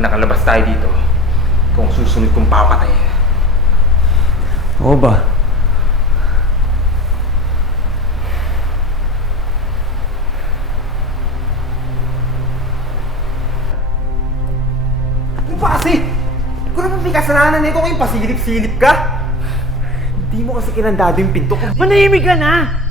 pag nakalabas tayo dito, kung susunod kong papatay. Oo ba? Ano ba kasi? Kung naman may kasalanan nito, kung pasilip-silip ka. Hindi mo kasi kinandado yung pinto ko. Manahimik ka na!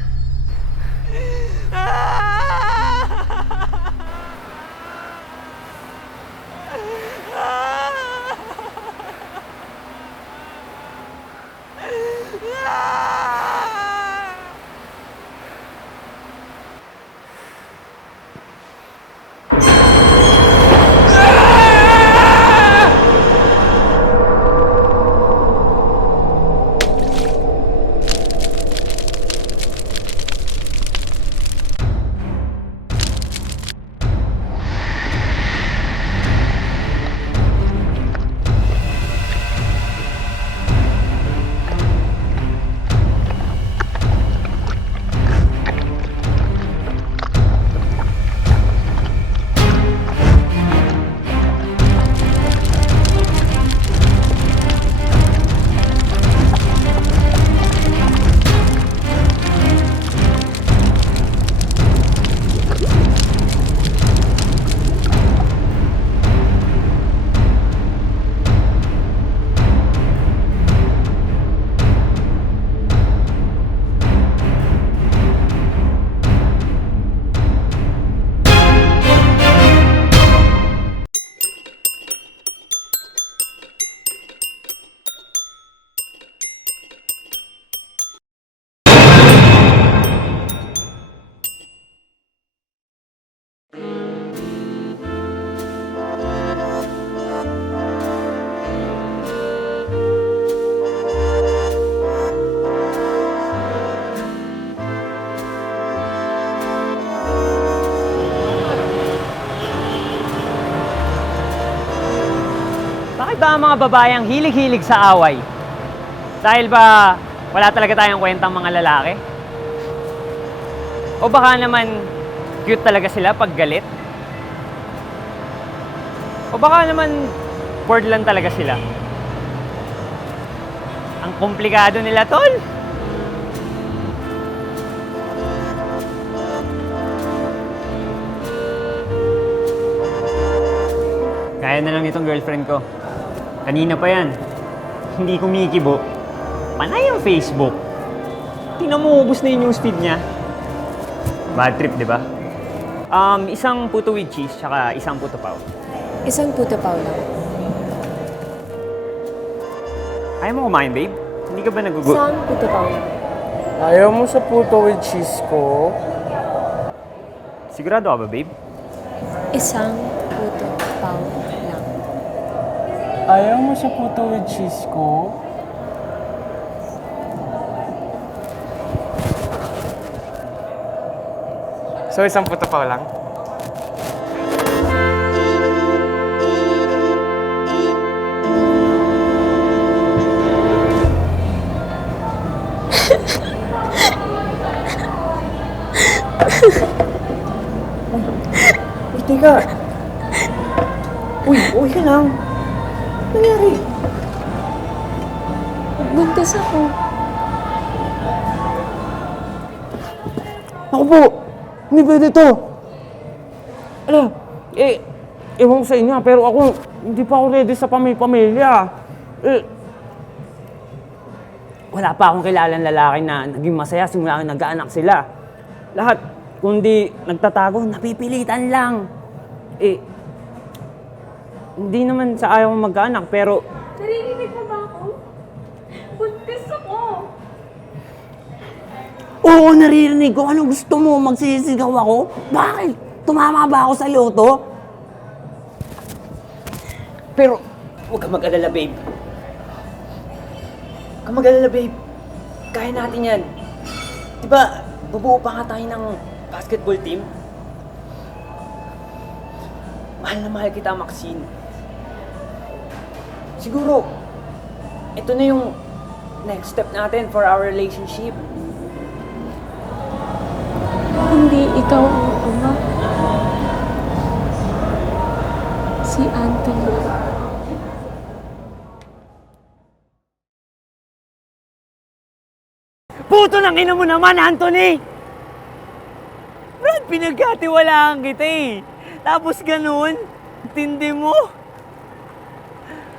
Bakit ba ang mga babayang hilig-hilig sa away? Dahil ba wala talaga tayong kwentang mga lalaki? O baka naman cute talaga sila pag galit? O baka naman bored lang talaga sila? Ang komplikado nila, tol! Kaya na lang itong girlfriend ko. Kanina pa yan. Hindi kumikibo. Panay ang Facebook. Tingnan mo, ubus na yung newsfeed niya. Bad trip, di ba? Isang puto with cheese, tsaka isang puto pao. Isang puto pao lang. Ayaw mo kumain, babe? Hindi ka ba nagugutom? Isang puto pao lang. Ayaw mo sa puto with cheese ko? Sigurado ka ba, babe? Isang puto pao lang. Ayaw mo sa puto with cheese ko? So, isang puto pao lang? Uy, teka! Uy, okay ka lang. Ano nangyari? Buntis ako. Ako po! Hindi pwede to! Ala, ewan ko sa inyo pero ako, hindi pa ako ready sa pamilya. Wala pa akong kilalang lalaki na naging masaya simula nung nagkaanak sila. Lahat, kundi nagtatago, napipilitan lang. Hindi naman sa ayaw kong magkaanak pero Naririnig mo ba ako? Buntis ako. oo, naririnig ko. Anong gusto mo? Magsisigaw ako? Bakit? Tumama ba ako sa loto? Pero, huwag ka mag-alala, babe. Huwag ka mag-alala, babe. Kaya natin yan. Diba, bubuo pa nga tayo ng basketball team? Mahal na mahal kita, Maxine. Siguro, ito na yung next step natin for our relationship. Hindi ikaw ang ama. Si si Anthony. Puto ng ina mo naman, Anthony! Brad, pinagkatiwalaan kita eh. Tapos ganun, tindi mo.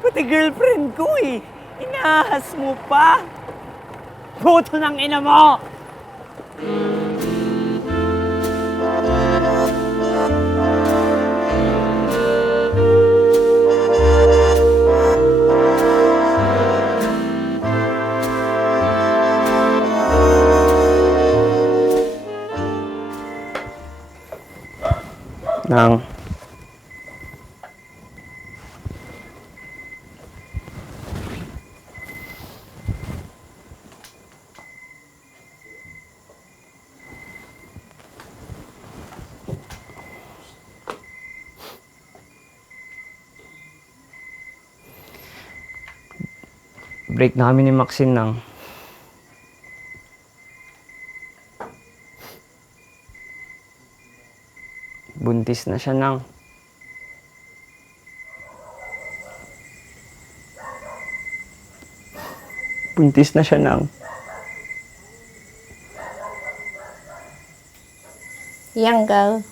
Pati girlfriend ko eh. Inahas mo pa. Puto ng ina mo! Nang break namin ni Maxine nang buntis na siya nang. Buntis na siya nang. Young girl.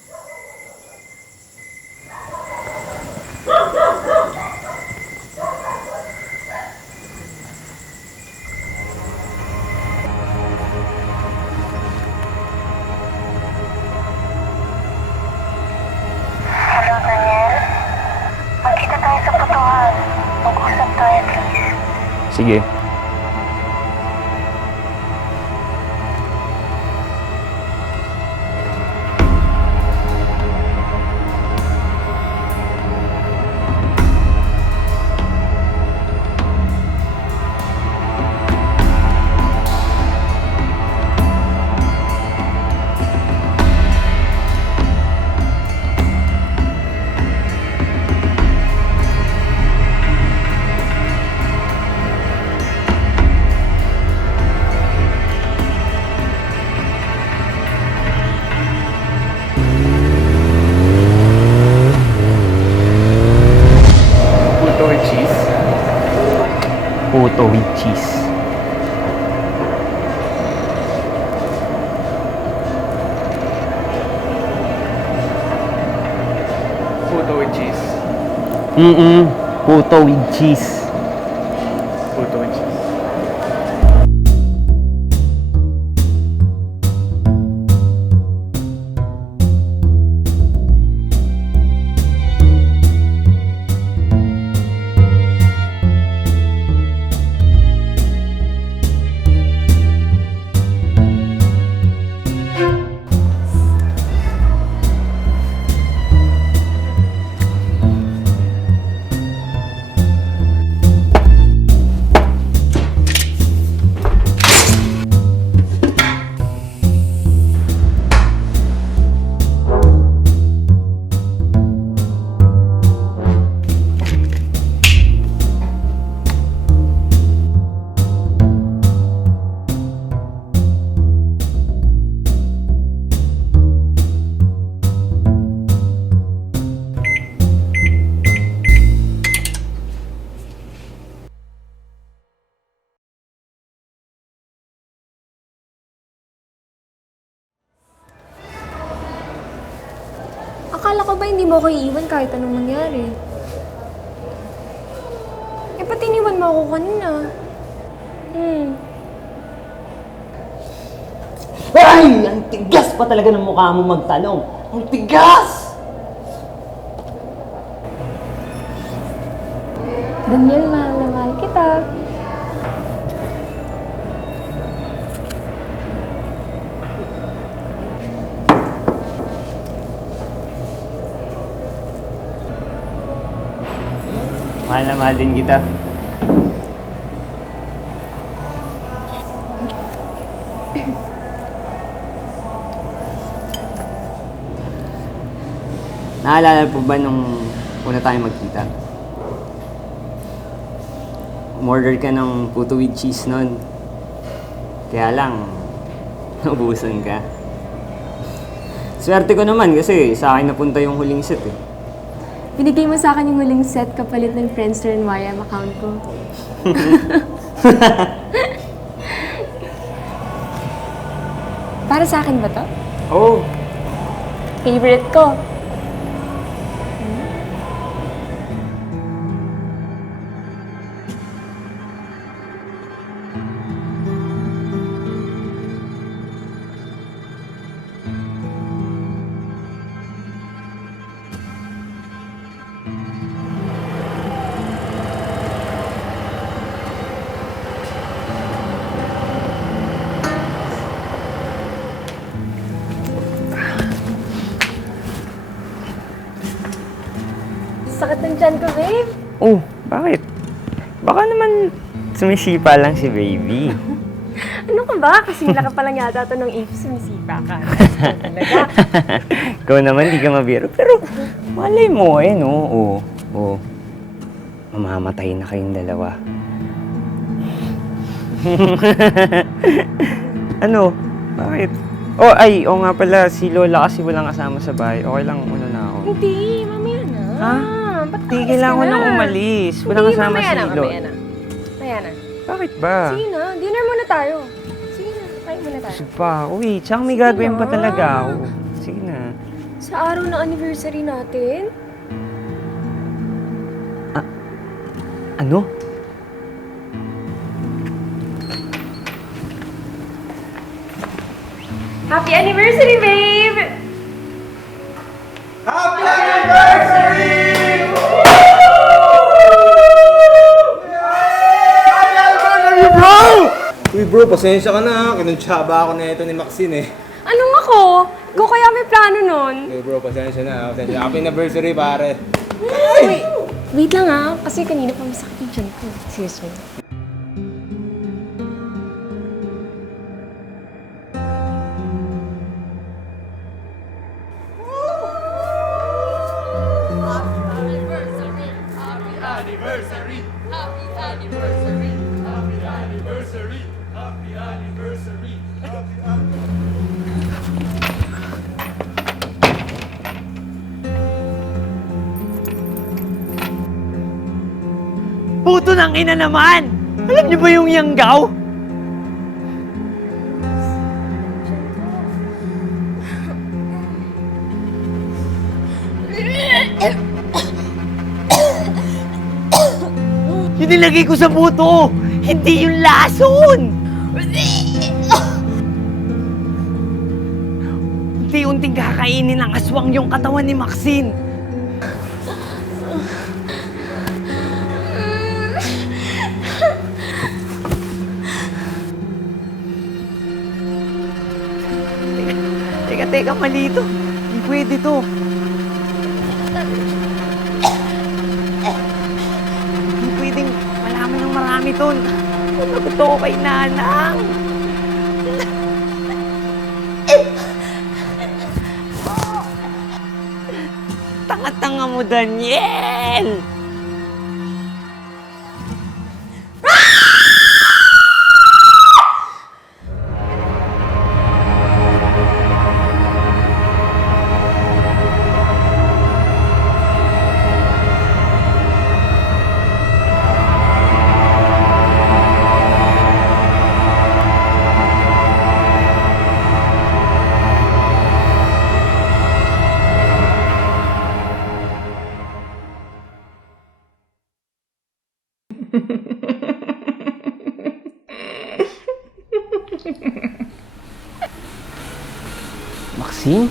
Hello, Daniel. Magkita tayo sa putuhan. Mag-usap tayo, please. Sige. Puto with cheese. Puto with cheese. Puto with cheese. Puto with cheese. Akala ko ba hindi mo ako iiwan kahit anong mangyari? Eh, ba't iniwan mo ako kanina? Ay! Ang tigas pa talaga ng mukha mo magtanong. Ang tigas! Daniel, mahal na mahal kita. Mahal na mahal din kita. Naalala po ba nung una tayo magkita? Umorder ka ng puto with cheese nun. Kaya lang, naubusan ka. Swerte ko naman kasi sa akin napunta yung huling set eh. Binigay mo sa akin yung huling set kapalit ng Friendster and YM account ko. Para sa akin ba to? Oh, Favorite ko. Sakit ng tiyan ko, babe. oh, bakit? Baka naman sumisipa lang si baby. Ano ka ba? Kasing laki pa lang yata ito ng ipis, sumisipa ka. Talaga. Ikaw naman, di ka mabiro. Pero, malay mo, no? Oo. Mamamatay na kayong dalawa. Ano? Bakit? Oo nga pala, si Lola kasi walang kasama sa bahay. Okay lang, una na ako. Hindi, mamaya na. Ha? Ba't Hindi, aalis kailangan ka ko na? nang umalis. Walang Hindi, kasama mamaya si na, Lola. mamaya na. Mamaya na. Bakit ba? Sige na, dinner muna tayo. Sige na, kain muna tayo. Gusto pa ako eh. Tsaka may Sige gagawin pa na. talaga ako. Sige na. Sa araw ng anniversary natin? Ano? Happy anniversary, babe! Happy anniversary! Happy anniversary, bro! Uy bro, pasensya ka na. Kinuntsaba ako na ito ni Maxine eh. Anong ako? Ikaw kaya may plano nun? Uy bro, pasensya na. Happy anniversary, pare. Wait, wait lang ah. Kasi kanina pa masakit yung tiyan ko. Seriously. Puto ng ina naman! Alam niyo ba yung yanggaw? Yung nilagay ko sa buto, hindi yung lason! Unti-unting kakainin ng aswang yung katawan ni Maxine. Teka, mali ito. Hindi pwede to. Hindi pwedeng malaman ng marami to. Nagot ako kay Nanang. Tanga-tanga mo, Daniel! Maxine?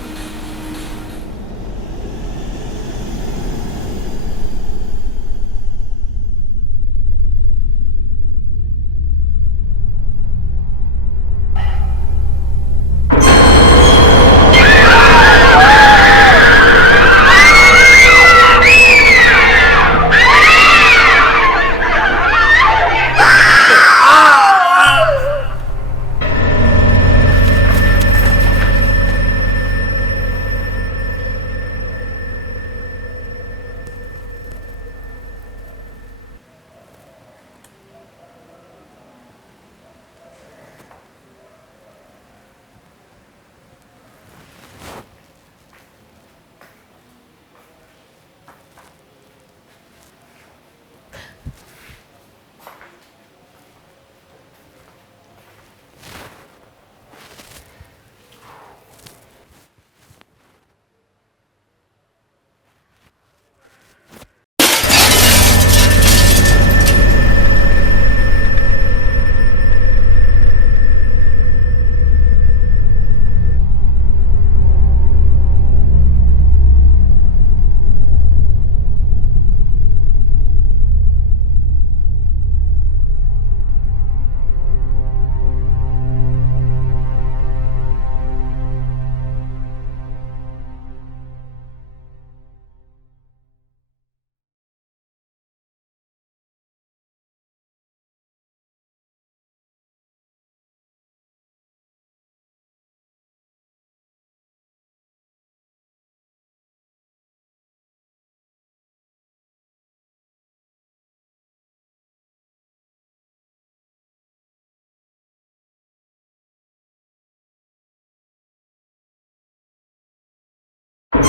Tataguan.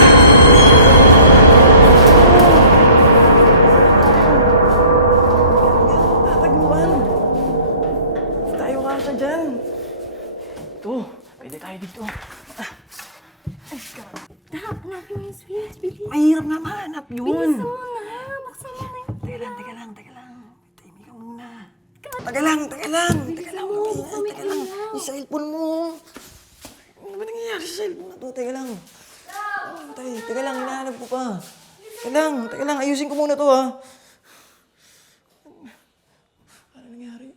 Tayo ka dyan. Ito, pwede tayo dito. Hanapin mo yung switch, bilis. Mahirap nga mahanap yun. Bilisan mo na. Buksan mo na yung Teka lang. Timing ka muna. Teka lang. Teka lang. Yung cellphone mo. Ano ba nangyayari sa cellphone na to? Teka lang. Teka lang, hinahanap ko pa. Teka lang, ayusin ko muna to ha. Ano nangyari?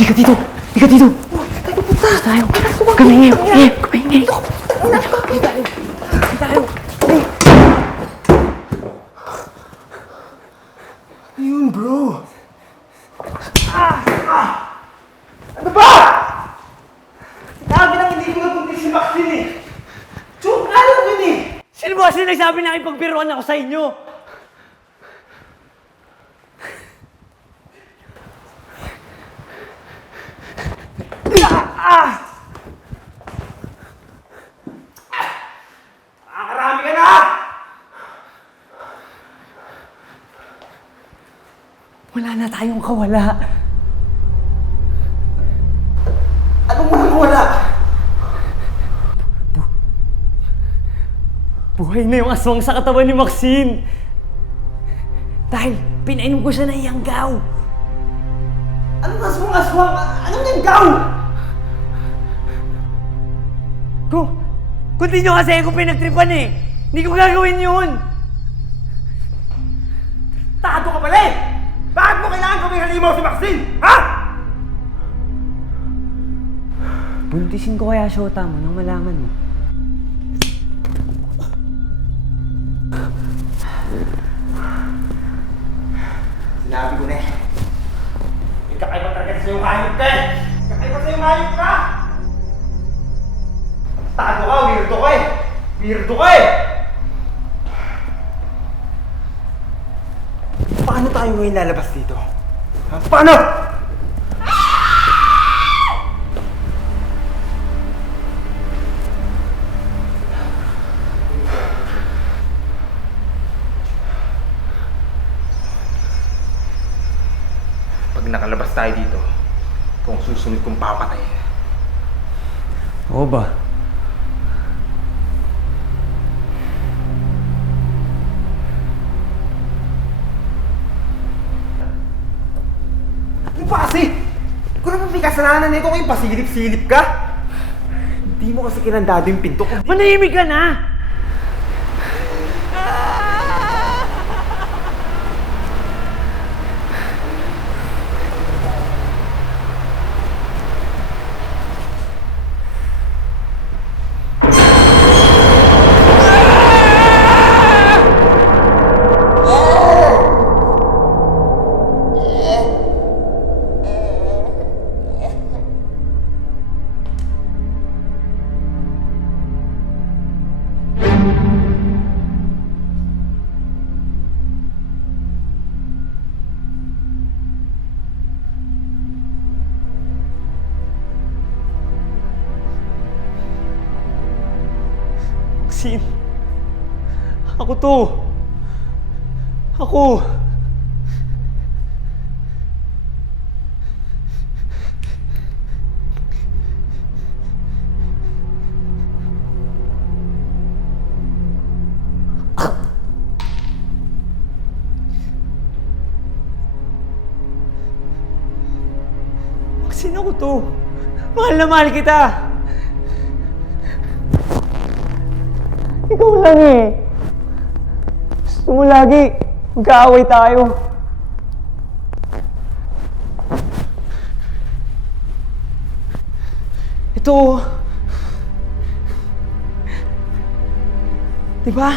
Halika dito! Halika dito! Tayo! Kamingay! Kamingay! Yun, bro! Ano ba? Sinabi nang hindi ko napunti si Maxine eh! Joke nga lang yun eh! Sino ba kasi nagsabi na ipagbiruan ako sa inyo? Nakakarami ka na! Wala na tayong kawala. Anong walang wala? Buhay na yung aswang sa katawan ni Maxine. Dahil pinainom ko siya ng yanggaw. Anong aswang? Anong nanggaw? Kung di nyo kasi ako pinagtripan eh. Hindi ko gagawin yun. Tado ka pala eh! Bakit mo kailangan gawing halimaw si Maxine? Ha? Buntisin ko kaya syota mo nang malaman mo. Sinabi ko na eh. May kakaiba talaga sa'yo hayop ka eh! Kakaiba sa'yo hayop ka! Tado ka, weirdo ka eh! Weirdo ka eh! Paano tayo ngayon lalabas dito? Ha? Paano? Pag nakalabas tayo dito, kung susunod kong papatayin. Oo ba? Ano ba kasi? Kung naman may kasalanan nito kung pasilip-silip ka? Hindi mo kasi kinandado yung pinto ko. Manahimik ka na! Maxine, ako to. Ako. Kasi ako to. Mahal na mahal kita. Ikaw lang eh. Gusto mo lagi magkaaway tayo. Ito. Diba?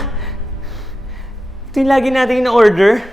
Ito yung lagi natin na-order.